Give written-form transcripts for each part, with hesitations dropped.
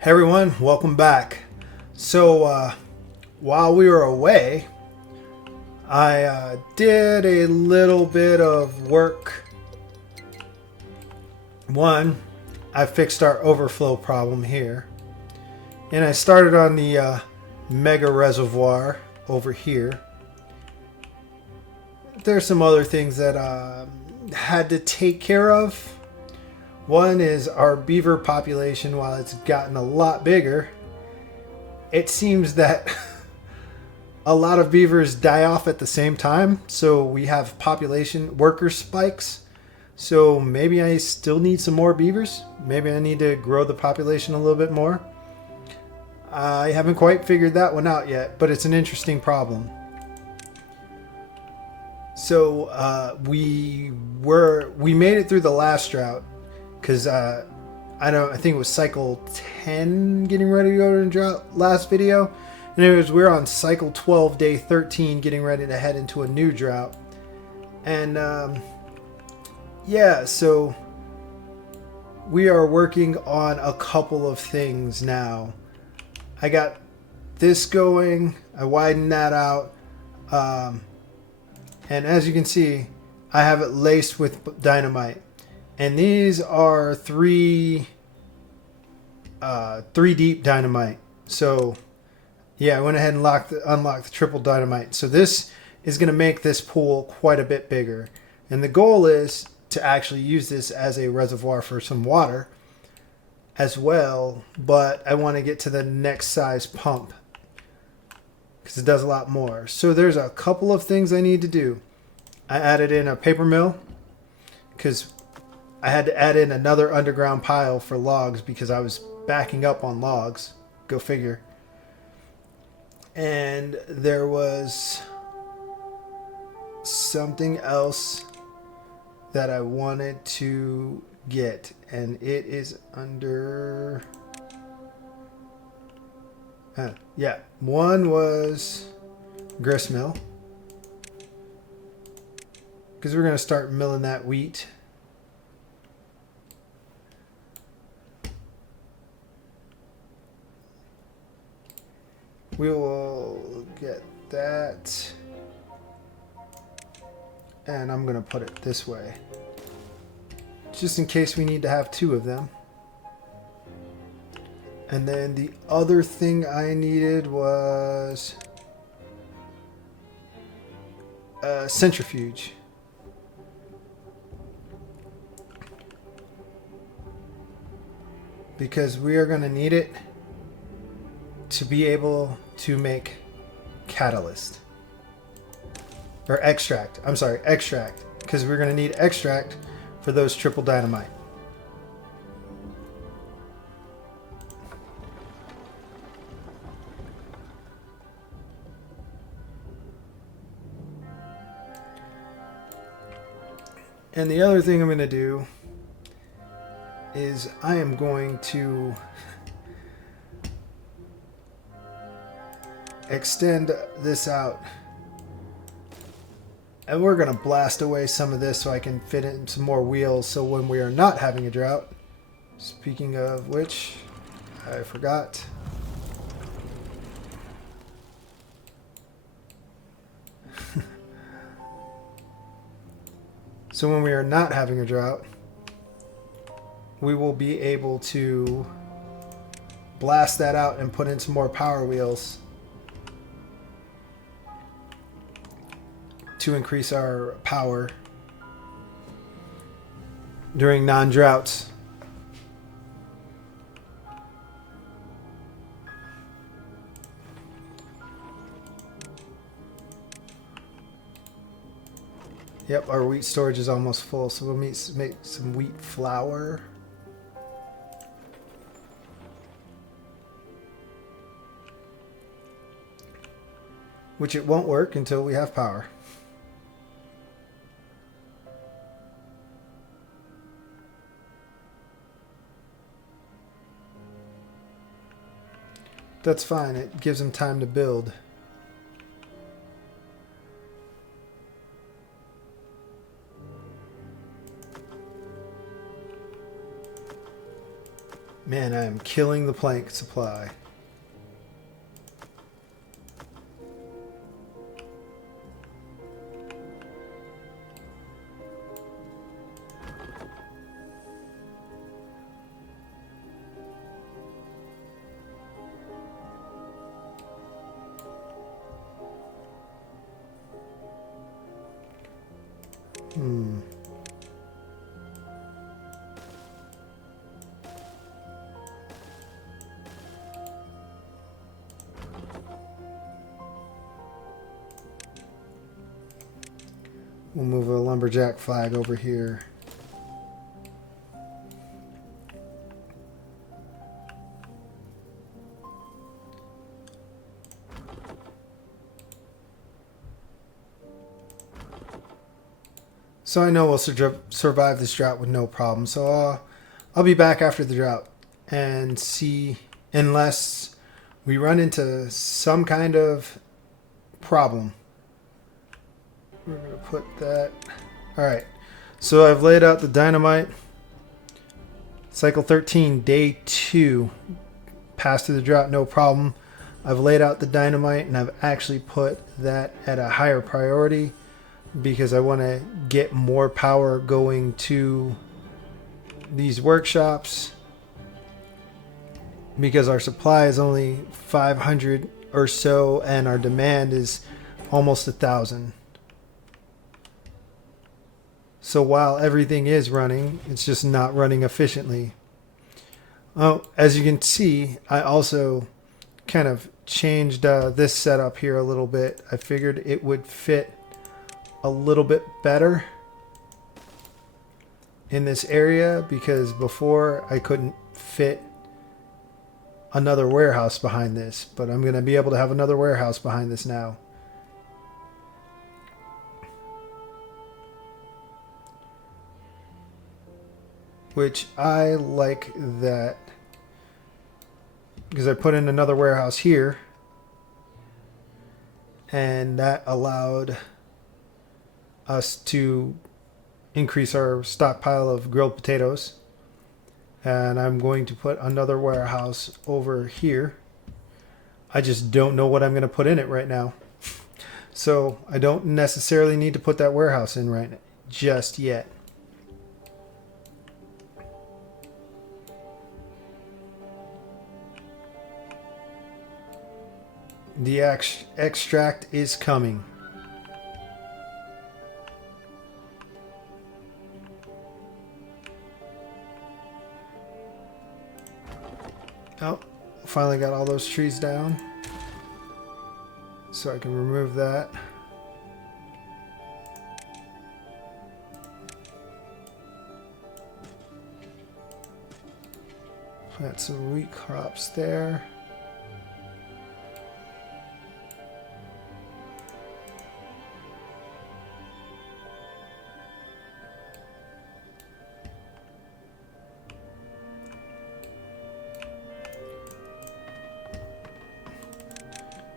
Hey everyone, welcome back. While we were away, I did a little bit of work. One, I fixed our overflow problem here, and I started on the mega reservoir over here. There's some other things that had to take care of. One is our beaver population, while it's gotten a lot bigger, it seems that a lot of beavers die off at the same time. So we have population worker spikes. So maybe I still need some more beavers. Maybe I need to grow the population a little bit more. I haven't quite figured that one out yet, but it's an interesting problem. So we made it through the last drought. Because I think it was cycle 10 getting ready to go to the drought last video. And we're on cycle 12, day 13, getting ready to head into a new drought. And so we are working on a couple of things now. I got this going, I widened that out. And as you can see, I have it laced with dynamite. And these are three deep dynamite. So yeah, I went ahead and unlocked the triple dynamite. So this is going to make this pool quite a bit bigger. And the goal is to actually use this as a reservoir for some water as well. But I want to get to the next size pump because it does a lot more. So there's a couple of things I need to do. I added in a paper mill because I had to add in another underground pile for logs because I was backing up on logs. Go figure. And there was something else that I wanted to get, and it is under... one was grist mill because we're going to start milling that wheat. We will get that, and I'm going to put it this way, just in case we need to have two of them. And then the other thing I needed was a centrifuge. Because we are going to need it to be able to make catalyst or extract. I'm sorry, extract, because we're going to need extract for those triple dynamite. And the other thing I'm going to do is I am going to extend this out, and we're going to blast away some of this so I can fit in some more wheels so when we are not having a drought. Speaking of which, I forgot. So when we are not having a drought, we will be able to blast that out and put in some more power wheels to increase our power during non-droughts. Yep, our wheat storage is almost full, so we'll make some wheat flour. Which it won't work until we have power. That's fine, it gives them time to build. Man, I am killing the plank supply. We'll move a lumberjack flag over here. So I know we'll survive this drought with no problem. So I'll be back after the drought and see, unless we run into some kind of problem. We're going to put that. All right. So I've laid out the dynamite. Cycle 13, day 2. Passed through the drought, no problem. I've laid out the dynamite and I've actually put that at a higher priority because I want to get more power going to these workshops, because our supply is only 500 or so and our demand is almost 1,000. So while everything is running, it's just not running efficiently. Oh, as you can see, I also kind of changed this setup here a little bit. I figured it would fit a little bit better in this area, because before I couldn't fit another warehouse behind this, but I'm going to be able to have another warehouse behind this now. Which I like that, because I put in another warehouse here and that allowed us to increase our stockpile of grilled potatoes. And I'm going to put another warehouse over here. I just don't know what I'm going to put in it right now. So I don't necessarily need to put that warehouse in right now, just yet. The extract is coming. Oh, finally got all those trees down. So I can remove that. Plant some wheat crops there.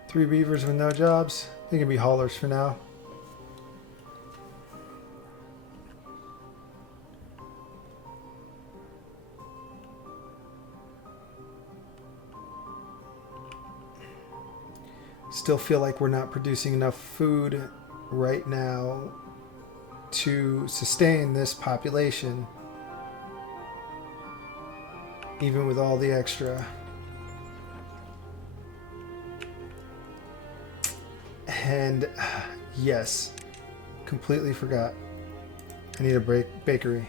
Three beavers with no jobs. They can be haulers for now. Still feel like we're not producing enough food right now to sustain this population, even with all the extra. And yes, completely forgot. I need a bakery.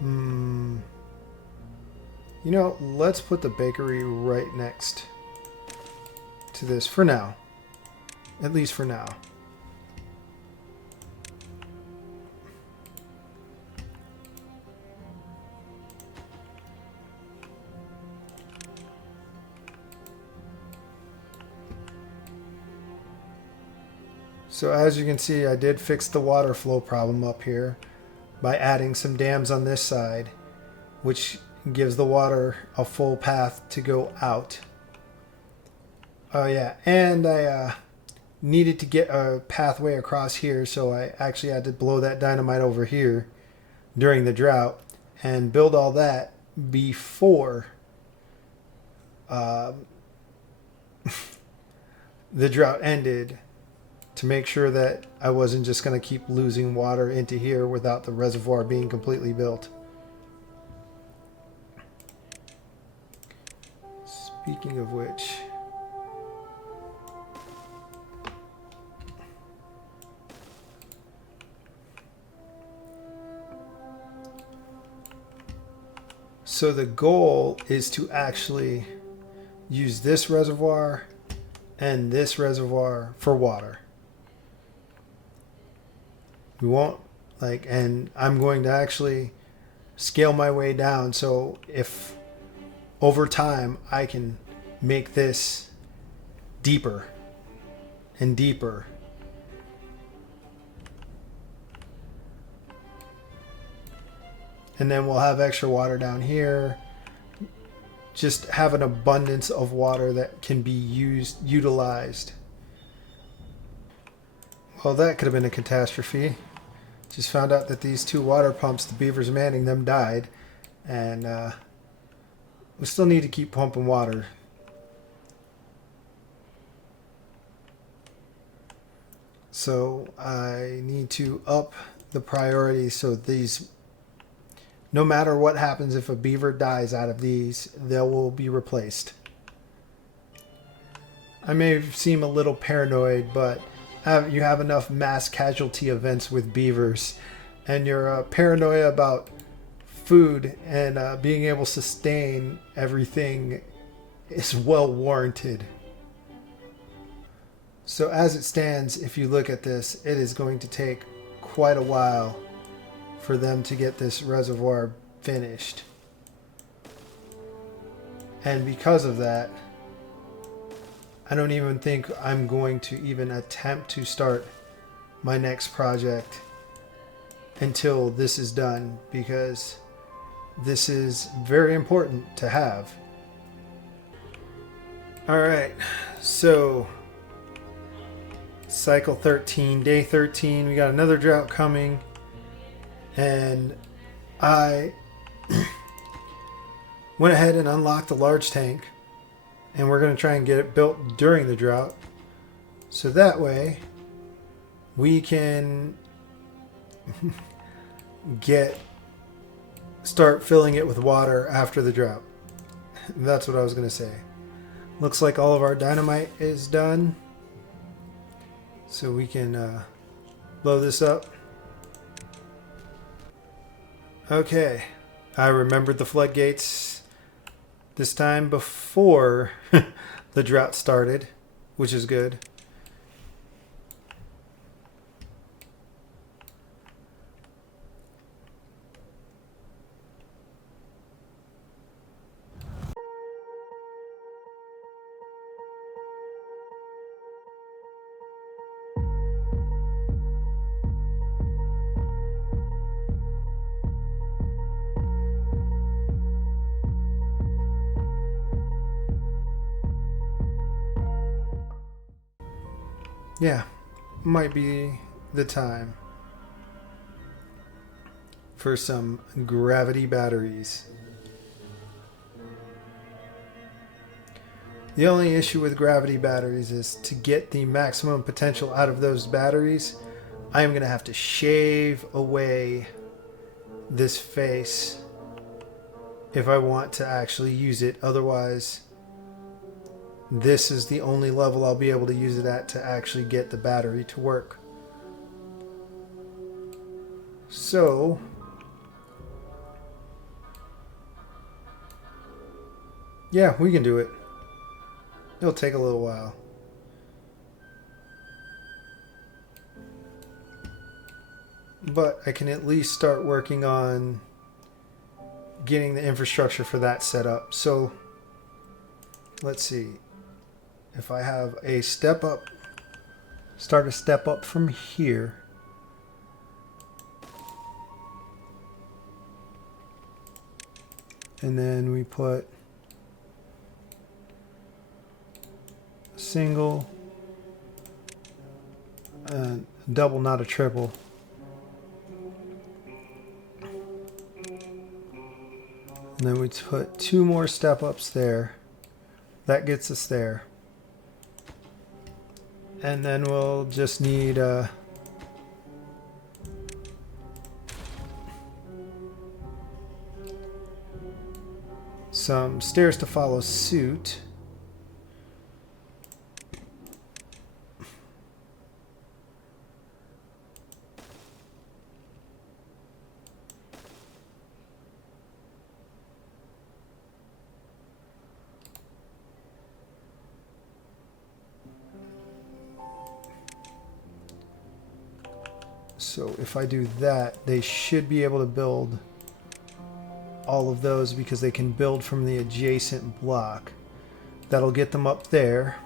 You know, let's put the bakery right next to this for now. At least for now. So as you can see, I did fix the water flow problem up here by adding some dams on this side, which gives the water a full path to go out. Oh yeah, and I needed to get a pathway across here, so I actually had to blow that dynamite over here during the drought and build all that before the drought ended, to make sure that I wasn't just going to keep losing water into here without the reservoir being completely built. Speaking of which, so the goal is to actually use this reservoir and this reservoir for water. We won't and I'm going to actually scale my way down, so if over time I can make this deeper and deeper. And then we'll have extra water down here. Just have an abundance of water that can be utilized. Well, that could have been a catastrophe. Just found out that these 2 water pumps, the beavers manning them, died. And we still need to keep pumping water. So I need to up the priority so these, no matter what happens, if a beaver dies out of these, they will be replaced. I may seem a little paranoid, but you have enough mass casualty events with beavers, and your paranoia about food and being able to sustain everything is well warranted. So as it stands, if you look at this, it is going to take quite a while for them to get this reservoir finished. And because of that, I don't even think I'm going to even attempt to start my next project until this is done, because this is very important to have. All right, so cycle 13, day 13, we got another drought coming, and I went ahead and unlocked a large tank, and we're going to try and get it built during the drought, so that way we can start filling it with water after the drought. That's what I was going to say. Looks like all of our dynamite is done, so we can blow this up. Okay, I remembered the floodgates this time before the drought started, which is good. Yeah, might be the time for some gravity batteries. The only issue with gravity batteries is to get the maximum potential out of those batteries, I am going to have to shave away this face if I want to actually use it. Otherwise, this is the only level I'll be able to use it at to actually get the battery to work. So, yeah, we can do it. It'll take a little while. But I can at least start working on getting the infrastructure for that set up. So, let's see. If I have a step up, start a step up from here. And then we put a single, double, not a triple. And then we put 2 more step ups there. That gets us there. And then we'll just need some stairs to follow suit. So if I do that, they should be able to build all of those because they can build from the adjacent block. That'll get them up there.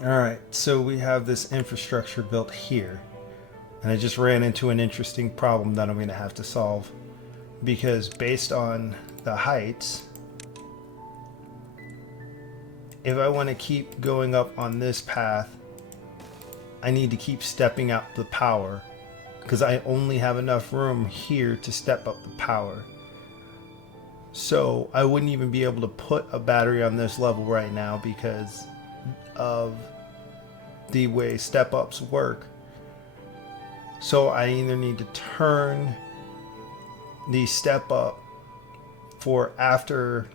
Alright, so we have this infrastructure built here. And I just ran into an interesting problem that I'm going to have to solve. Because based on the heights, if I want to keep going up on this path, I need to keep stepping up the power because I only have enough room here to step up the power. So I wouldn't even be able to put a battery on this level right now because of the way step ups work. So I either need to turn the step up for after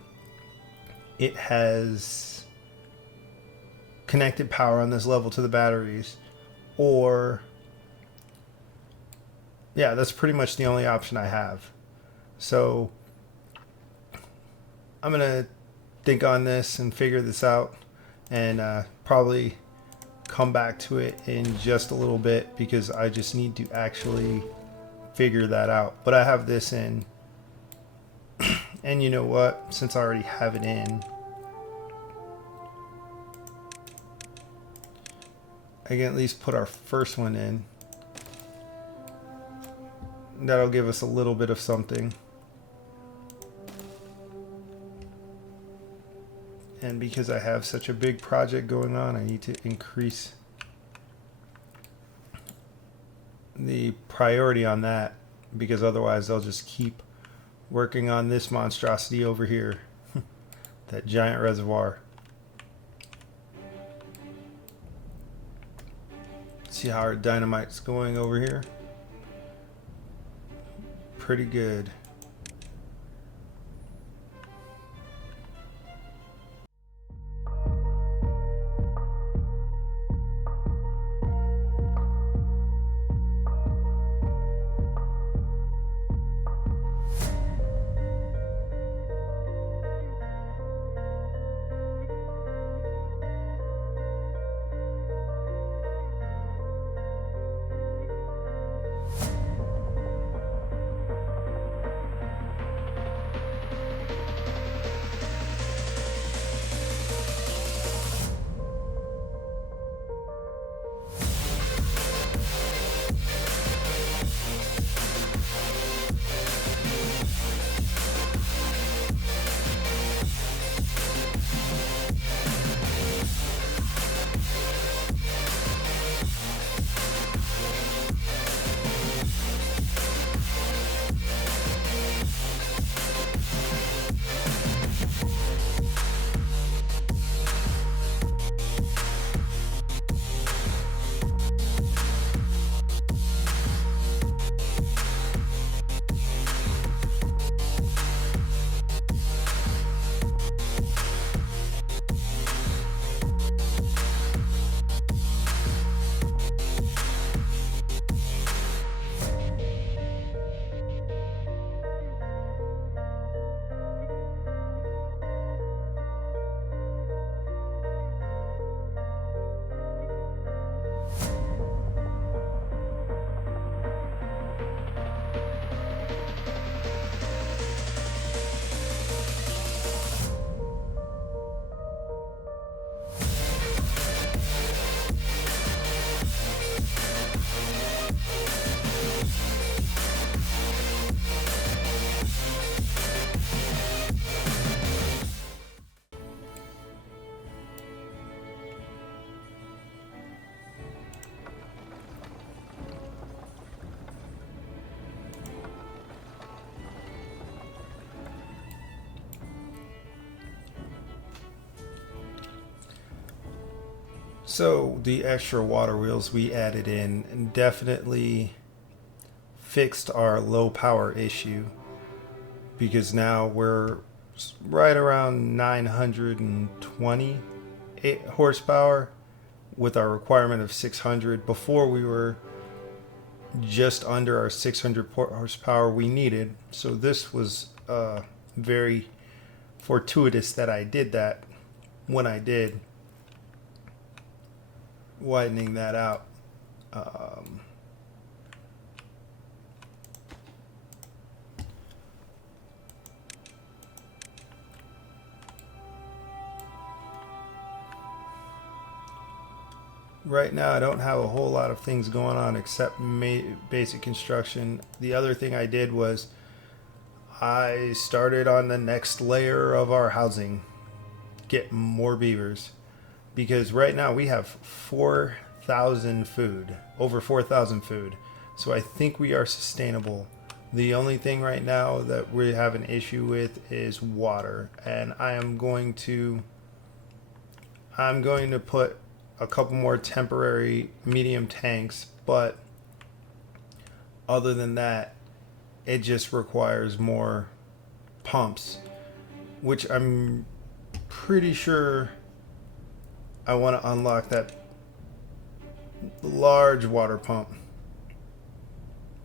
it has connected power on this level to the batteries, or yeah, that's pretty much the only option I have. So I'm gonna think on this and figure this out, and probably come back to it in just a little bit because I just need to actually figure that out. But I have this in, and you know what, since I already have it in, I can at least put our first one in. That'll give us a little bit of something. And because I have such a big project going on, I need to increase the priority on that, because otherwise they'll just keep working on this monstrosity over here. That giant reservoir. See how our dynamite's going over here? Pretty good. So the extra water wheels we added in definitely fixed our low power issue, because now we're right around 920 horsepower with our requirement of 600. Before we were just under our 600 horsepower we needed. So this was very fortuitous that I did that when I did, widening that out. Right now I don't have a whole lot of things going on except basic construction. The other thing I did was I started on the next layer of our housing, get more beavers, because right now we have 4,000 food, over 4,000 food. So I think we are sustainable. The only thing right now that we have an issue with is water, and I'm going to put a couple more temporary medium tanks, but other than that, it just requires more pumps, which I'm pretty sure I want to unlock that large water pump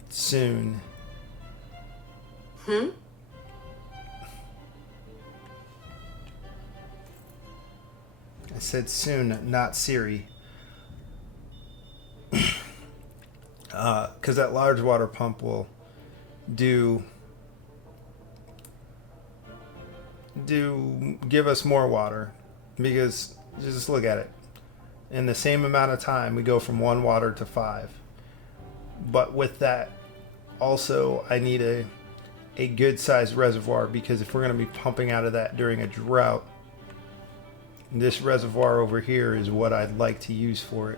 soon. I said soon, not Siri. Because that large water pump will do give us more water. Because just look at it. In the same amount of time, we go from 1 water to 5. But with that, also, I need a good sized reservoir, because if we're going to be pumping out of that during a drought, this reservoir over here is what I'd like to use for it.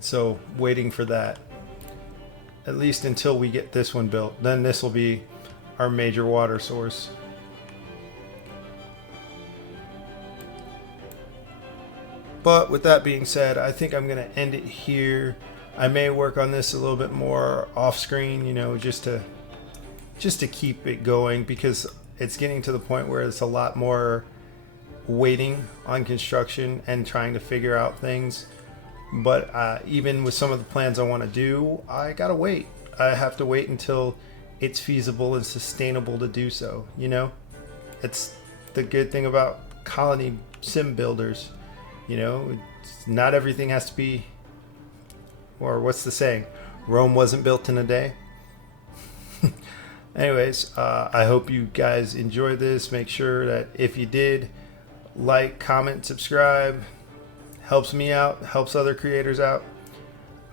So waiting for that, at least until we get this one built. Then this will be our major water source. But with that being said, I think I'm going to end it here. I may work on this a little bit more off screen, you know, just to keep it going, because it's getting to the point where it's a lot more waiting on construction and trying to figure out things. But even with some of the plans I want to do, I gotta wait. I have to wait until it's feasible and sustainable to do so, you know? It's the good thing about colony sim builders, you know? Not everything has to be, or what's the saying? Rome wasn't built in a day. Anyways, I hope you guys enjoyed this. Make sure that if you did, like, comment, subscribe. Helps me out, helps other creators out.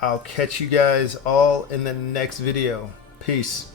I'll catch you guys all in the next video. Peace.